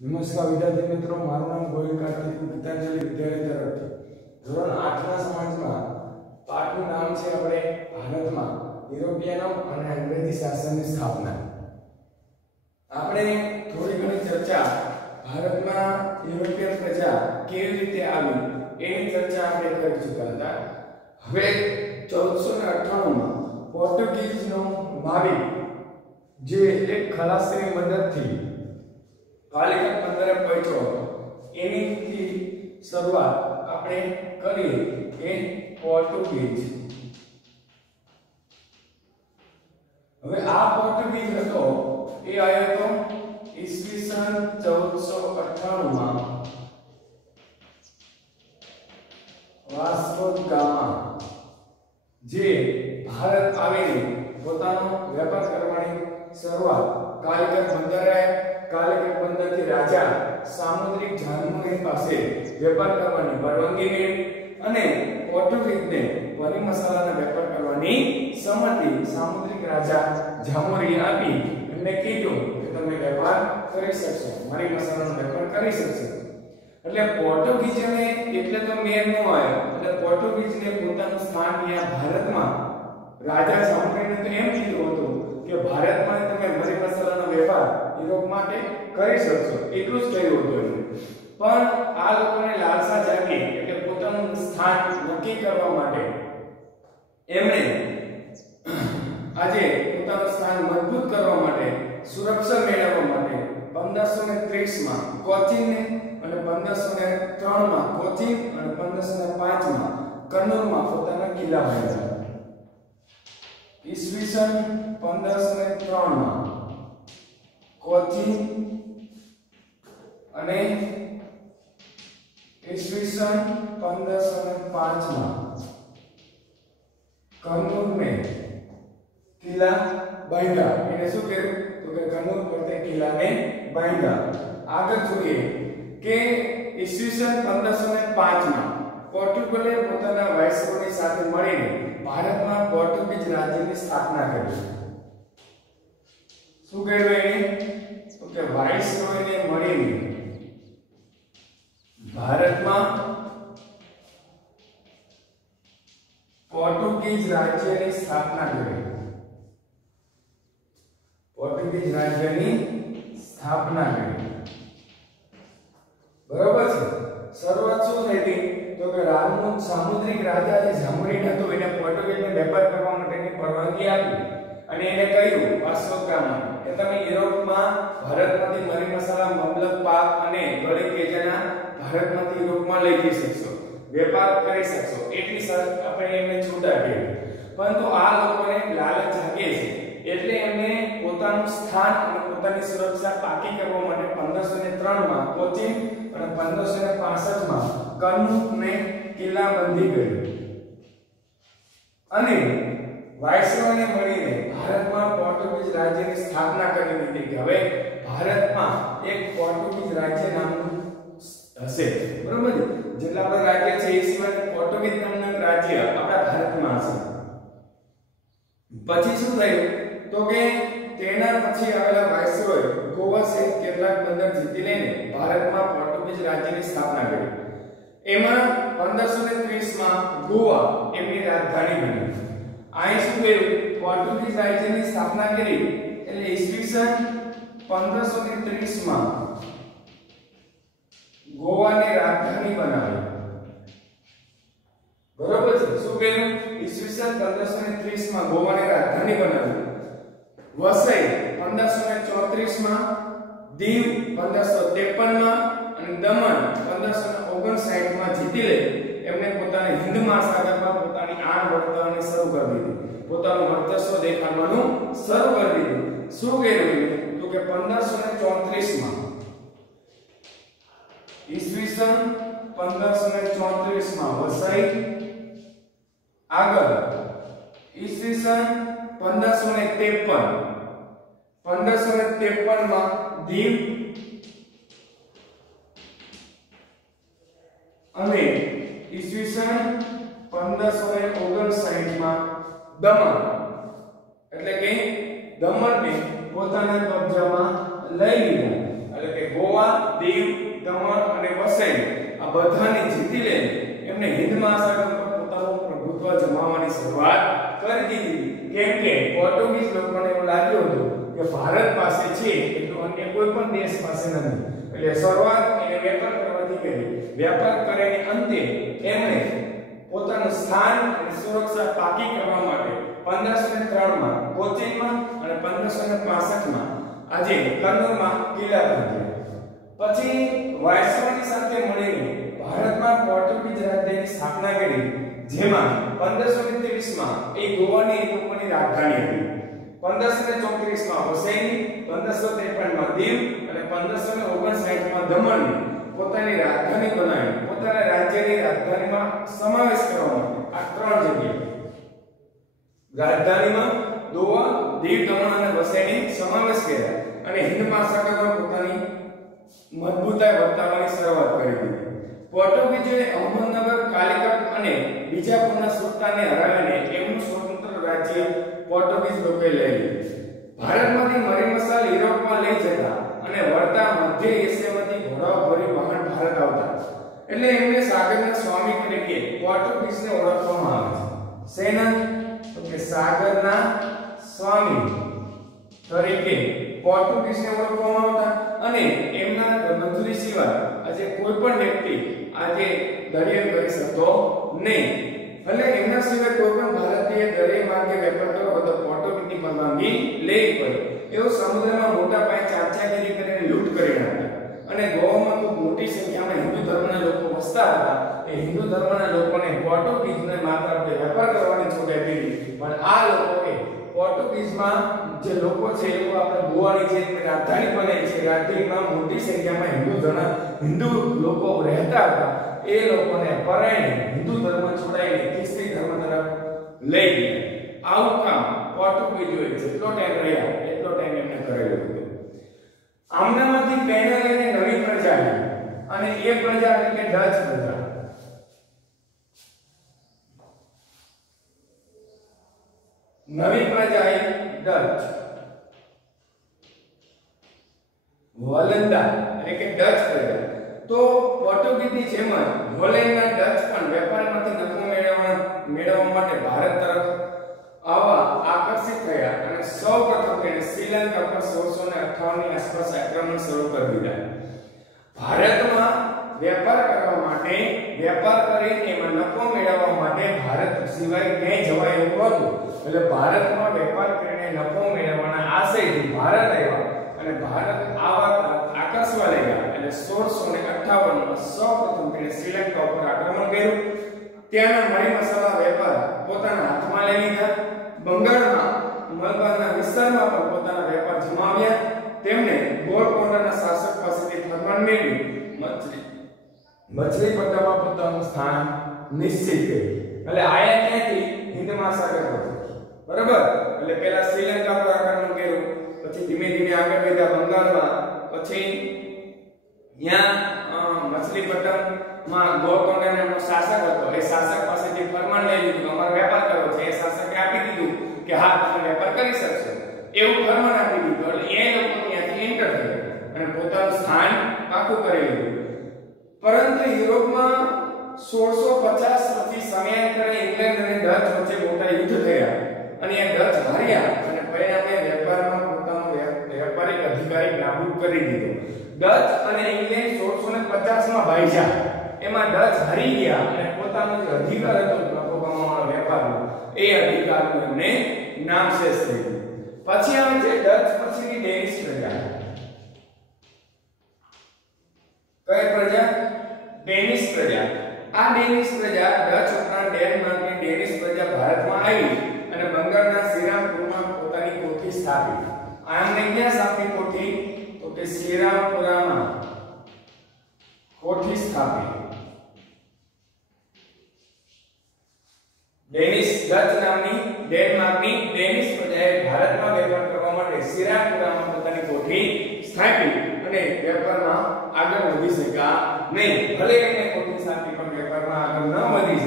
નમસ્કાર વિદ્યાર્થી મિત્રો, મારું નામ ગોહિલ કાર્તિક ગીતાંજલિ વિદ્યાલય તરફથી ધોરણ 8 ના સમાજમાં પાઠનું નામ છે આપણે ભારતમાં યુરોપિયનો અને અંગ્રેજી શાસનની સ્થાપના. આપણે થોડી ઘણી ચર્ચા ભારતમાં યુરોપિયન પ્રજા કેવી રીતે આવી એની ચર્ચા આપણે કરી ચૂક્યા હતા. હવે 1498 માં પોર્ટુગીઝનો નાવિક જે એક ખલાસીની મદદથી કાલિકટ બંદરે પહોંચ્યો હતો એની શરૂઆત આપણે કરી એ પોર્ટુગીઝ. હવે આ પોર્ટુગીઝ હતો એ આવ્યો હતો ઈસવીસન 1498 માં વાસ્કો દ ગામા, જે ભારત આવીને પોતાનો વેપાર કરવાની શરૂઆત કાલિકટ બંદરે કાલિકટ બંદરથી રાજા સામુદ્રિક જામુરી પાસે વેપાર કરવાની પરવાનગી મેળવી અને પોર્ટુગીઝને મરી મસાલાના વેપાર કરવાની સંમતિ સામુદ્રિક રાજા જામુરી આપી એમને કીધું કે તમે વેપાર કરી શકશો, મરી મસાલાનો વેપાર કરી શકશો. એટલે પોર્ટુગીઝને એટલે તો મેર ન આવ્યો, એટલે પોર્ટુગીઝને પોતાનું સ્થાન અહીંયા ભારતમાં રાજા જામુરીને તો એમ કીધું હતું કે ભારતમાં તમે મરી મસાલાનો વેપાર યુરોપ માટે કરી શકશો, એટલું જ કહ્યું હતું એમને. પણ આ લોકોને લાલસા જાગી એટલે પોતાનું સ્થાન નક્કી કરવા માટે એમણે આજે પોતાનું સ્થાન મજબૂત કરવા માટે, સુરક્ષા મેળવવા માટે 1530 માં કોચીનને અને 1503 માં કોચીન અને 1505 માં કન્નૂરમાં પોતાના કિલ્લા બાંધ્યા. ઈસવીસન 1503 માં કોચીન અને ઈસવીસન 1505 માં કન્નૂર में किला बांधा. એને શું કહ્યું તો કે કન્નૂર પરતે કિલ્લાને બાંધ્યા. આગળ જોઈએ કે ઈસવીસન 1505 માં પોર્ટુગલે પોતાના વાઇસરોયની સાથે મળીને ભારતમાં પોર્ટુગીઝ રાજ્યની સ્થાપના કરી. શું કર્યું એને તો કે વાઇસરોયને મળીને ભારતમાં પોર્ટુગીઝ રાજ્યની સ્થાપના કરી. પોર્ટુગીઝ રાજ્યની સ્થાપના કરી. બરોબર છે. શરૂઆત શું થઈ હતી તો કે સામુદ્રિક રાજા જે જામુરી હતો એને પોર્ટુગીઝને વેપાર કરવા માટેની પરવાનગી આપી અને એને કહ્યું વાસ્કો દ ગામા કે તમે યુરોપમાં ભારતમાંથી મરી મસાલા, મબલખ પાક અને ગળી કેજાના ભારતમાંથી યુરોપમાં લઈ જઈ શકશો, વેપાર કરી શકશો, એટલી શરત આપણે એમને છૂટ આપી. પરંતુ આ લોકોને લાલચ જાગે છે એટલે એમને પોતાનું સ્થાન અને પોતાની સુરક્ષા પાકી કરવા માટે 1503 માં કોચીન અને 1565 માં કન્નૂરને કિલ્લાબંધી કરી અને વાઇસરોયને મળીને ભારતમાં પોર્ટુગીઝ રાજ્યની સ્થાપના કરી દીધી કે હવે ભારતમાં એક પોર્ટુગીઝ રાજ્ય નામનું હશે. બરોબર છે. જેટલા આપણા રાજ્ય છે એ સિવાય પોર્ટુગીઝ નામનું રાજ્ય આપણા ભારતમાં હશે. પછી શું થયું તો કે તેના પછી આવેલા વાઇસરોય ગોવા સહિત કેટલાક બંદર જીતી લઈને ભારતમાં પોર્ટુગીઝ રાજ્યની સ્થાપના કરી. એમાં 1530 માં ગોવા એમની રાજધાની બની. અહીં શું કર્યું પોર્ટુગીઝ રાજ્યની સ્થાપના કરી એટલે ઈસવીસન 1530 માં ગોવાની રાજધાની બનાવી. બરોબર છે. શું કર્યું ઈસવીસન 1530 માં ગોવાની રાજધાની બનાવી. વસઈ 1534 માં, દીવ 1553 માં અને દમણ 1559 માં જીતી લઈ એમને પોતાની હિન્દ મહાસાગરમાં પોતાની આણ વર્તવાની શરૂ કરી દીધી, પોતાનું વર્ચસ્વ દેખાડવાનું શરૂ કરી દીધું. શું કર્યું તો કે 1534 માં ઈસવીસન 1534 માં વસઈ, આગળ ઈસવીસન 1553 માં દીવ અને ઈસવીસન 1559 માં દમણ. એટલે કે દમણને પોતાના કબજામાં લઈ લીધા. એટલે કે ગોવા ભારત પાસે છે એટલું અન્ય કોઈ પણ દેશ પાસે નથી. એટલે શરૂઆત એને વેપાર કરવાથી કરી. વેપાર કરીને અંતે એમણે પોતાનું સ્થાન અને સુરક્ષા પાકી કરવા માટે 1503 માં કોચીનમાં અને 1565 માં આજે કન્નૂરમાં કિલ્લા બાંધ્યા. પછી વાયસરોયની સાથે મળીને ભારતમાં પોર્ટુગીઝ રાજ્યની સ્થાપના કરી, જેમાં 1523 માં એ ગોવાની લોકોની રાજધાની હતી. 1534 માં હુસૈની, 1553 માં દીવ અને 1559 માં દમણને પોતાની રાજધાની બનાવી પોતાના રાજ્યની રાજધાનીમાં સમાવેશ કરવા માટે આ ત્રણ જગ્યાએ રાજધાનીમાં દોવા, દીવ, દમણ અને વસઈની સમાવેશ કર્યા અને હિન્દ મહાસાગરમાં પોતાની મજબૂતાઈ વર્તાવવાની શરૂઆત કરી દીધી. પોર્ટુગીઝોએ અહમદનગર, કાલિકટ અને બીજાપુરના સુલતાનને હરાવીને એમનું સ્વતંત્ર રાજ્ય પોર્ટુગીઝ લોકોએ લઈ લીધું. ભારતમાંથી મરી મસાલ યુરોપમાં લઈ જતા અને વળતા મધ્ય એશિયામાંથી ઘોડાઓ ભરી વાહન ભારત આવતા. એટલે એમને સાગરના સ્વામી તરીકે પોર્ટુગીઝને ઓળખવામાં આવે છે. સેના તો કે સાગરના સ્વામી તરીકે પોર્ટુગીઝને ઓળખવામાં આવતા અને એમના મંજૂરી સિવાય આજે કોઈ પણ વ્યક્તિ આજે દરિયો કરી શકતો નહીં. ભલે એમના સિવાય કોઈ પણ ભારતીય દરિયા માર્ગે વેપાર કરવો તો પોર્ટુગીઝની પરવાનગી લેવી પડે. એઓ સમુદ્રમાં મોટા પાયે ચાંચાગીરી કરીને લૂંટ કરી નાખ્યા અને ગોવામાં ખૂબ મોટી સંખ્યામાં હિન્દુ ધર્મના લોકો વસતા હતા. એ હિન્દુ ધર્મના લોકોને પોર્ટુગીઝને માત્ર વેપાર કરવાની છૂટ આપી દીધી, પણ આ લોકોએ પોર્ટુગીઝમાં જે લોકો છે એ લોકો આપણે ગોવાની જે રાજધાની બનાવી છે, રાજધાનીમાં મોટી સંખ્યામાં હિન્દુ લોકો રહેતા હતા. એ લોકોને પરાઈને હિન્દુ ધર્મ છોડાઈને ખ્રિસ્તી ધર્મ તરફ લઈ ગયા. આવું કામ પોર્ટુગીઝોએ જેટલો ટાઈમ રહ્યા એટલો ટાઈમ એમને કરેલું હતું. આમનામાંથી પહેલા લઈને નવી પ્રજા અને એ પ્રજા એટલે કે ડચ પ્રજા. નવી પ્રજા એ ડચ, વોલેન્ડા એટલે કે ડચ પ્રજા. તો પોર્ટુગીઝની જેમ જ હોલેન્ડના ડચ પણ વેપારમાંથી નફો મેળવવા માટે ભારત તરફ આવવા આકર્ષિત થયા અને સૌપ્રથમ તેણે શ્રીલંકા પર 1658 ની આસપાસ આક્રમણ શરૂ કરી દીધા. ભારતમાં વેપાર કરવા માટે, વેપાર કરીને એમાં નફો મેળવવા માટે ભારત સિવાય ક્યાંય જવાય એવું હતું. એટલે ભારતમાં વેપાર કરીને નફો મેળવવાના આશયથી ભારત આવ્યા અને ભારત આવા આકર્ષવા લાગ્યા. એટલે 1658 માં સૌપ્રથમ તેણે શ્રીલંકા ઉપર આક્રમણ કર્યું. ત્યાંના મરી મસાલા વેપાર પોતાના હાથમાં લઈ લીધા. બંગાળમાં મલબારના વિસ્તારમાં પણ પોતાના વેપાર જમાવ્યા. તેમણે ગોલકોંડાના શાસક પાસેથી ફરમાન મેળવી મછલીપટ્ટામાં પોતાનું સ્થાન નિશ્ચિત કર્યું. એટલે આયા ક્યાંથી? હિન્દ મહાસાગર પરથી. બરાબર? એટલે પહેલા શ્રીલંકા પર આક્રમણ કર્યું, પછી ધીમે ધીમે આગળ વધ્યા બંગાળમાં, પછી ત્યાં મછલીપટ્ટમમાં ગોલકોંડાનો શાસક હતો. એ શાસક પાસેથી ફરમાન લઈ લીધું કે અમારે વેપાર કરવો છે. એ શાસકે આપી દીધું કે હા તમે વેપાર કરી શકશો, એવું ફરમાન આપી દીધું. એટલે એ લોકો ત્યાંથી એન્ટર થયા અને પોતાનું સ્થાન પાકું કરી લીધું. પરંતુ યુરોપમાં 1650 પછી સમયાંતરે ઇંગ્લેન્ડ અને ડચ વચ્ચે મોટા યુદ્ધ થયા અને એ ડચ હાર્યા અને પરિણામે વેપારમાં પોતાનો વેપારિક અધિકારી નાબૂદ કરી દીધો. ડચ અને ઇંગ્લેન્ડ 1650 માં ભાઈજા. એમાં ડચ હારી ગયા અને પોતાનો જે અધિકાર હતો નફો કમાવાનો વેપારનો, એ અધિકારનું એમને નામશેષ થઈ ગયું. પછી આવે છે ડચ પછીની ડેનિશ પ્રજા. કઈ પ્રજા? ડેનિશ પ્રજા. આ ડેનિશ પ્રજા ડચ ઉપરાંત ડેનમાર્કની ડેનિશ પ્રજા ભારતમાં આવી અને બંગાળના શ્રીરામપુરમાં પોતાની કોઠી સ્થાપી. આમને ક્યાં સ્થાપી કોઠી? તો કે શ્રીરામપુરામાં કોઠી સ્થાપી. ડેનિશ ડચ નામની ડેનમાર્કની ડેનિશ પ્રજાએ ભારતમાં વેપાર કરવા માટે શ્રીરામપુરામાં પોતાની કોઠી સ્થાપી અને વેપારમાં આગળ વધી શક્યા નહીં. ભલે એને કોઠી સ્થાપી પણ વેપારમાં આગળ ન વધી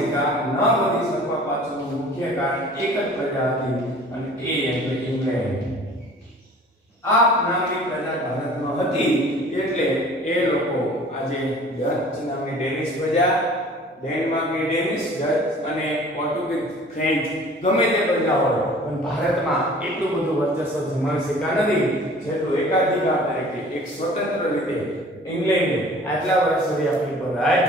શકવા પાછળનું મુખ્ય કારણ એક જ પ્રજા હતી અને એ એટલે ઇંગ્લેન્ડ. આ નામની પ્રજા ભારતમાં હતી એટલે એ લોકો આજે ડચ નામની ડેનિશ પ્રજા, ડેનમાર્કની ડેનિશ, ડચ અને પોર્ટુગીઝ, ફ્રેન્ચ ગમે તે પ્રજા હોય પણ ભારતમાં એટલું બધું વર્ચસ્વ જમાવી શક્યા નથી જેટલું એકાધિકાર તરીકે એક સ્વતંત્ર રીતે ઇંગ્લેન્ડે આટલા વર્ષ સુધી આપણી પર રાજ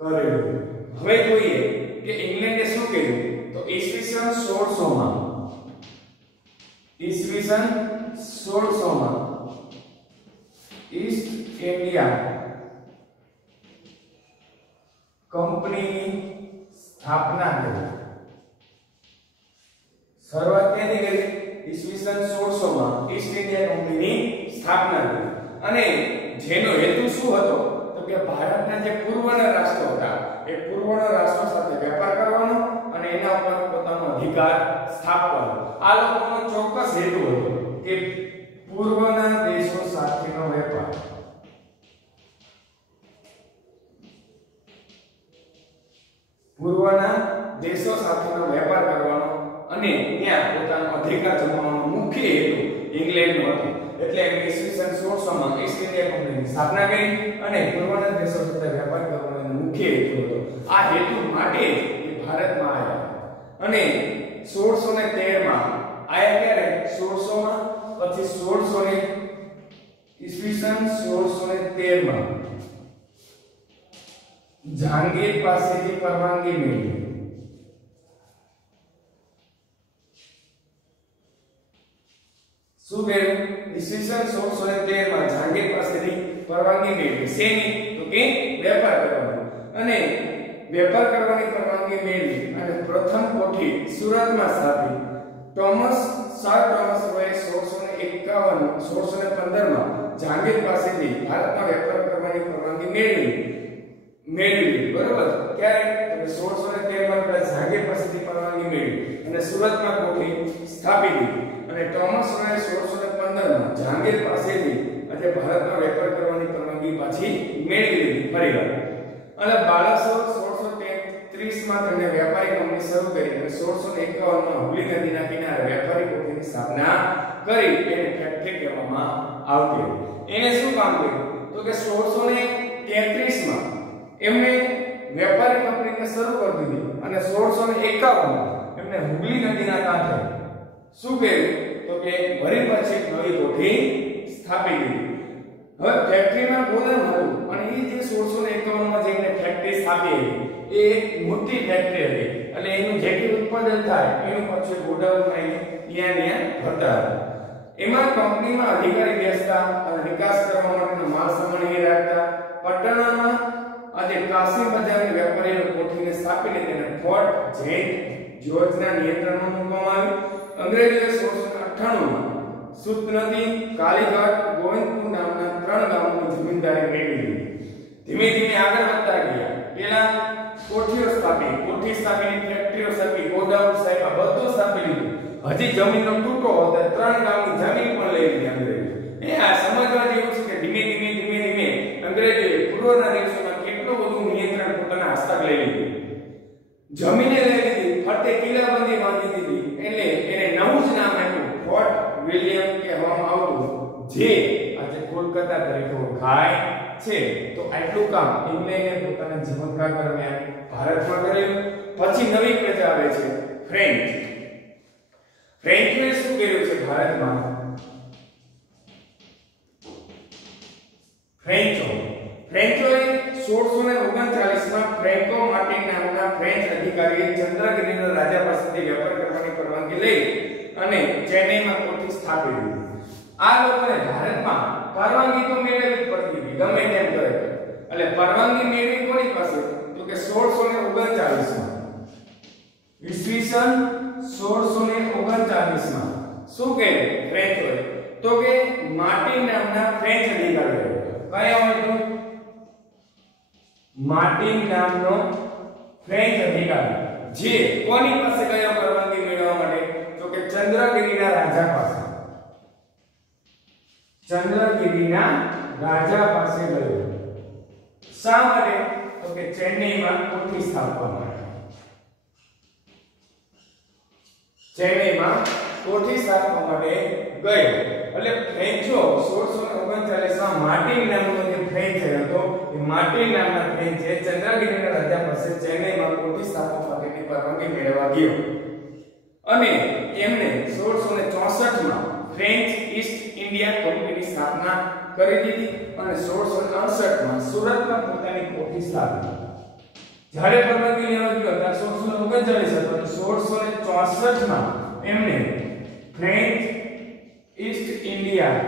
કરેલું. હવે જોઈએ કે ઇંગ્લેન્ડે શું કર્યું તો ઈસવીસન 1600 માં ઈસ્ટ ઇન્ડિયા કંપનીની સ્થાપના કરી. શરૂઆત ક્યાંથી કરી? ઈસવીસન 1600 માં ઈસ્ટ ઇન્ડિયા કંપનીની સ્થાપના કરી અને જેનો હેતુ શું હતો તો કે ભારતના જે પૂર્વના રાષ્ટ્રો હતા એ પૂર્વના રાષ્ટ્રો સાથે વેપાર કરવાનો અને એના ઉપર પોતાનો અધિકાર સ્થાપવાનો. આ લોકોનો ચોક્કસ હેતુ હતો કે પૂર્વના દેશો સાથેનો વેપાર. પૂર્વના દેશો સાથેનો વેપાર કરવાનો અને ત્યાં પોતાનો અધિકાર જમાવવાનો મુખ્ય હેતુ ઇંગ્લેન્ડનો હતો. એટલે ઈસવીસન 1600 માં ઈસ્ટ ઇન્ડિયા કંપનીની સ્થાપના કરી અને પૂર્વના દેશો સાથે વેપાર કરવાનો મુખ્ય હેતુ હતો. આ હેતુ માટે એ ભારતમાં આવ્યા અને 1613 માં આયા. ક્યારે? 1600 માં. પછી 1600 ઈસવીસન 1613 માં જહાંગીર પાસેથી પરવાનગી મેળવી. શું કર્યું? ઈસવીસન 1613 માં જહાંગીર પાસેથી પરવાનગી મેળવી. શેની? તો કે વેપાર કરવાનો. અને વેપાર કરવાની પરવાનગી મેળવી અને પ્રથમ કોઠી સુરતમાં સ્થાપી. સર થોમસ રોયે 1615 માં જહાંગીર પાસેથી ભારતમાં વેપાર કરવાની પરવાનગી મેળવી. બરોબર? ક્યારે? તો 1613 માં જહાંગીર પાસેથી પરવાનગી મેળવી અને સુરતમાં કોઠી સ્થાપી દીધી. અને થોમસ રોયે 1615 માં જહાંગીર પાસેથી આજે ભારતમાં વેપાર કરવાની પરવાનગી પાછી મેળવી લીધી ફરીવાર. અને 1630 માં તેમણે વેપારી કંપની શરૂ કરી અને 1651 માં હુગલી નદીના કિનારે વેપારી કોઠીની સ્થાપના કરી. એને ફેક્ટરી કહેવામાં આવતી. એને શું કામ કર્યું તો કે 1633 માં એમણે વેપારી કંપનીને શરૂ કરી દીધી અને 1651 માં એમણે હુગલી નદીના કાંઠે શું કર્યું તો કે ફરી પાછી નવી કોઠી સ્થાપી દીધી. હવે ફેક્ટરીમાં ગોદામ હતું અને એ જે 1651 માં જેમને ફેક્ટરી સ્થાપી એ એક મોટી ફેક્ટરી હતી. એટલે એનું જેટલું ઉત્પાદન થાય એનું પછી ગોડાઉનમાં ત્યાં ભરતા હતા. એમાં કંપનીમાં અધિકારી બેસતા અને નિકાસ કરવા માટેનો માલ સામાન એ રાખતા. પટનામાં આજે કાશી બજારની વેપારીઓ કોઠીને સ્થાપીને તેને ફોર્ટ સેન્ટ જ્યોર્જના નિયંત્રણમાં મૂકવામાં આવી. અંગ્રેજોએ 1698 માં સુત નદી, કાલીઘાટ, ગોવિંદપુર નામના 3 ગામોની જમીનદારી મેળવી લીધી. ધીમે ધીમે આગળ વધતા ગયા. પેલા કોઠીઓ સ્થાપી, કોઠી સ્થાપીને ફેક્ટરીઓ સ્થાપી, ગોડાઉન સ્થાપ્યા, બધું સ્થાપી લીધું. હજી જમીનનો ટૂંકો હતો 3 ગામની જમીન પણ લઈ લીધી અંગ્રેજો. આ સમજવા જેવું છે કે ધીમે ધીમે અંગ્રેજોએ પૂર્વના દેશોમાં કેટલું બધું નિયંત્રણ પોતાના હસ્તક લઈ લીધું. જમીને લઈ લીધી, ફરતે કિલ્લાબંધી બાંધી દીધી. એટલે એને નવું જ નામ આપ્યું, ફોર્ટ વિલિયમ કહેવામાં આવતું, જે આજે કોલકાતા તરીકે ઓળખાય છે. તો આટલું કામ ઇંગ્લેન્ડે પોતાના જીવનકાળ દરમિયાન ભારતમાં કર્યું. પછી નવી પ્રજા આવે છે ફ્રેન્ચ. ફ્રેન્ચોએ શું કર્યું છે ભારતમાં? ફ્રેન્ચોએ 1639 માં ફ્રેન્કો માર્ટિન નામના ફ્રેન્ચ અધિકારીએ ચંદ્રગિરીના રાજા પાસેથી વેપાર કરવાની પરવાનગી લઈ અને ચેન્નઈમાં કોઠી સ્થાપી દીધી. આ લોકોને ભારતમાં પરવાનગી તો મેળવવી જ પડતી હતી ગમે તેમ કરે. એટલે પરવાનગી મેળવી કોની પાસે તો કે 1639 માં ઈસવીસન 1639 માં શું કર્યું ફ્રેન્ચોએ તો કે માર્ટિન નામના ફ્રેન્ચ અધિકારીએ કયા હતો? માર્ટિન નામનો ફ્રેન્ચ અધિકારી જે કોની પાસે ગયો પરવાનગી મેળવવા માટે તો કે ચંદ્રગિરીના રાજા પાસે. ચંદ્રગિરીના રાજા પાસે ગયો. શા માટે તો કે ચેન્નઈમાં કોઠી સ્થાપવા માટે. ચેન્નઈમાં કોઠી સ્થાપવા માટે ગયો. એટલે ફ્રેન્ચો 1639 માં માર્ટિન નામનો જે ફ્રેન્ચ હતો એ માર્ટિન નામના ફ્રેન્ચે ચંદ્રગિરીના રાજા પાસે ચેન્નઈમાં કોઠી સ્થાપવા માટેની પરવાનગી મેળવવા ગયો. અને એમને 1664 માં ફ્રેન્ચ ઈસ્ટ ઇન્ડિયા કંપનીની સ્થાપના કરી દીધી અને 1668 માં સુરતમાં પોતાની કોઠી સ્થાપી. જ્યારે પરવાનગી લેવા ગયો ત્યારે 1639 હતો અને 1664 માં એમને ફ્રેન્ચ ઈસ્ટ ઇન્ડિયા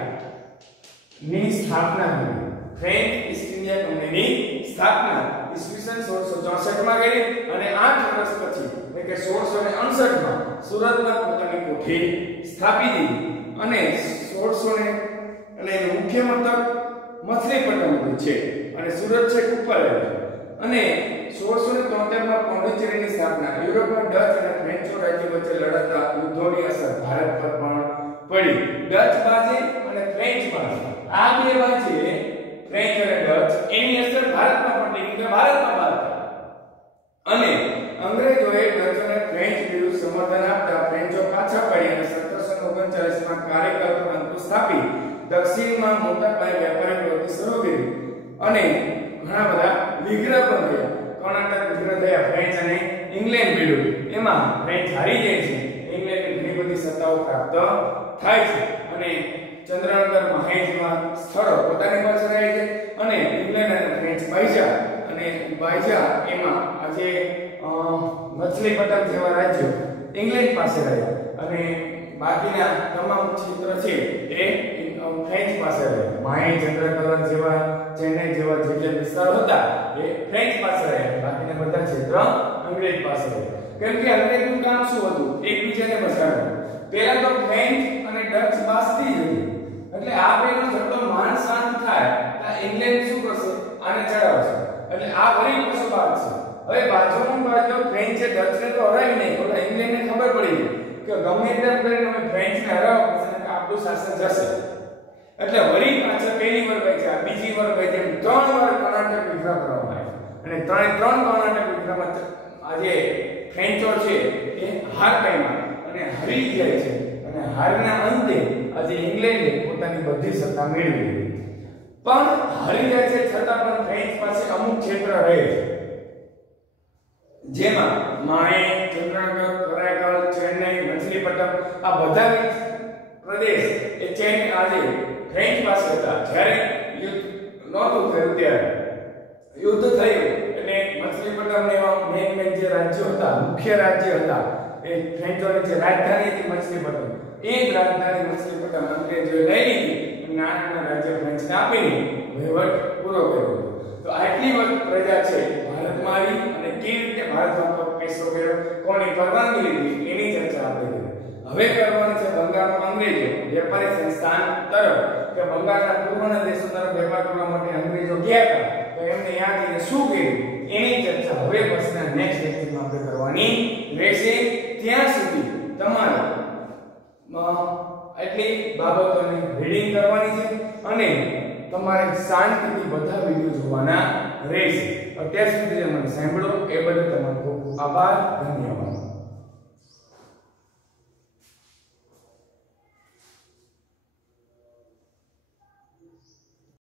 ની સ્થાપના કરી. ફ્રેન્ચ ઈસ્ટ ઇન્ડિયા કંપનીની સ્થાપના ઈસવીસન 1664 માં કરી અને 8 વર્ષ પછી એટલે કે 1668 માં સુરતમાં પોતાની કોઠી સ્થાપી દીધી અને 1600 અને એનું મુખ્ય મથક મછલીપટ્ટનમ છે અને સુરત છે ઉપર અને 1673 માં પોંડિચેરીની સ્થાપના. યુરોપમાં ડચ અને ફ્રેન્ચ રાજ્યો વચ્ચે લડતા યુદ્ધોની અસર ભારત પર પણ પડી. ડચ બાજુ અને ફ્રેન્ચ બાજુ આ બે બાજુ ફ્રેન્ચ અને ડચ એની અસર ભારતમાં પડી કે ભારતમાં બાદ અને અંગ્રેજોએ ડચ અને ફ્રેન્ચ વિરુદ્ધ સમર્થન આપતા ફ્રેન્ચો પાછા પડી અને 1739 માં કાર્યકર અંકુશ સ્થાપી દક્ષિણમાં મોટા પાયે વ્યાપારિક પ્રવૃત્તિ શરૂ કરી અને ઘણા બધા વિગ્રહ પણ થયા. કર્ણાટક વિગ્રહ થયા ફ્રેન્ચ અને ઇંગ્લેન્ડ વિરુદ્ધ. એમાં ફ્રેન્ચ હારી જાય છે, ઇંગ્લેન્ડને ઘણી બધી સત્તાઓ પ્રાપ્ત થાય છે અને ચંદ્રનગર માહે જેવા સ્થળો પોતાની પાસે રહે છે અને ઇંગ્લેન્ડ અને ફ્રેન્ચ બાઈજા એમાં આજે મછલીપટ્ટનમ જેવા રાજ્યો ઇંગ્લેન્ડ પાસે રહ્યા અને બાકીના તમામ ક્ષેત્ર છે એ ફ્રેન્ચ પાસે રહ્યા. માહે ચંદ્રનગર જેવા ચેન્નઈ જેવા જે વિસ્તારો હતા એ ફ્રેન્ચ પાસે રહ્યા, બાકીના બધા ક્ષેત્ર અંગ્રેજ પાસે રહ્યા. કેમ કે અંગ્રેજનું કામ શું હતું? એકબીજાને બચાવવું. પહેલા તો ફ્રેન્ચ અને ડચ બાસતી હતી એટલે આ બેનો જેટલો માન શાંત થાય તો ઇંગ્લેન્ડ શું કરશે? આને ચડાવશે. એટલે આ વળી પશુપાત છે. હવે બાજુમાં બાજુ ફ્રેન્ચે ડચને તો હરાવી નહીં, એટલે ઇંગ્લેન્ડને ખબર પડી કે ગમે તેમ કરીને અમે ફ્રેન્ચને હરાવવા પછી આપણું શાસન જશે. એટલે વળી પાછા પહેલી વાર ભાઈ બીજી વાર ભાઈ જેમ 3 વાર કર્ણાટક વિગ્રહ કરવામાં આવ્યો અને ત્રણ કર્ણાટક વિગ્રહમાં આજે ફ્રેન્ચો છે એ હાર પામ્યા અને હારી જાય છે અને હારના અંતે આજે ઇંગ્લેન્ડે પોતાની બધી સત્તા મેળવી લીધી. પણ હારી જાય છે છતાં પણ ફ્રેન્ચ પાસે અમુક ક્ષેત્ર રહે છે જેમાં માહે, ચંદ્રનગર, કરાઈકલ, ચેન્નઈ, મછલીપટ્ટનમ આ બધા પ્રદેશ એ ચેન્નઈ આજે ફ્રેન્ચ પાસે હતા. જ્યારે યુદ્ધ નહોતું થયું ત્યારે યુદ્ધ થયું એટલે મછલીપટ્ટનમ એવા મેન જે રાજ્યો હતા, મુખ્ય રાજ્ય હતા એ ફ્રેન્ચોની જે રાજધાની હતી મછલીપટ્ટનમ, એ જ રાજધાની મછલીપટ્ટનમ અંગ્રેજોએ લઈ લીધી. નાના રાજ્ય ફ્રેન્ચને આપીને વહીવટ પૂરો કર્યો. તો આટલી વખત પ્રજા છે ભારતમાં આવી અને કેવી રીતે ભારતમાં પેશો કર્યો, કોની પરવાનગી લીધી એની ચર્ચા આપણે કરી. હવે કરવાની છે બંગાળમાં અંગ્રેજો વેપારી સંસ્થાન તરફ કે બંગાળના પૂર્વના દેશો તરફ વેપાર કરવા માટે અંગ્રેજો ગયા હતા તો એમને યાદ જઈને શું કર્યું એની ચર્ચા હવે પછીના નેક્સ્ટ લેક્ચરમાં આપણે કરવાની રહેશે. ત્યાં સુધી તમારે આટલી બાબતોની રીડિંગ કરવાની છે અને તમારે શાંતિથી બધા વિડિયો જોવાના રહેશે. અત્યાર સુધી તમે સાંભળો એ બદલ તમારો ખૂબ આભાર, ધન્યવાદ.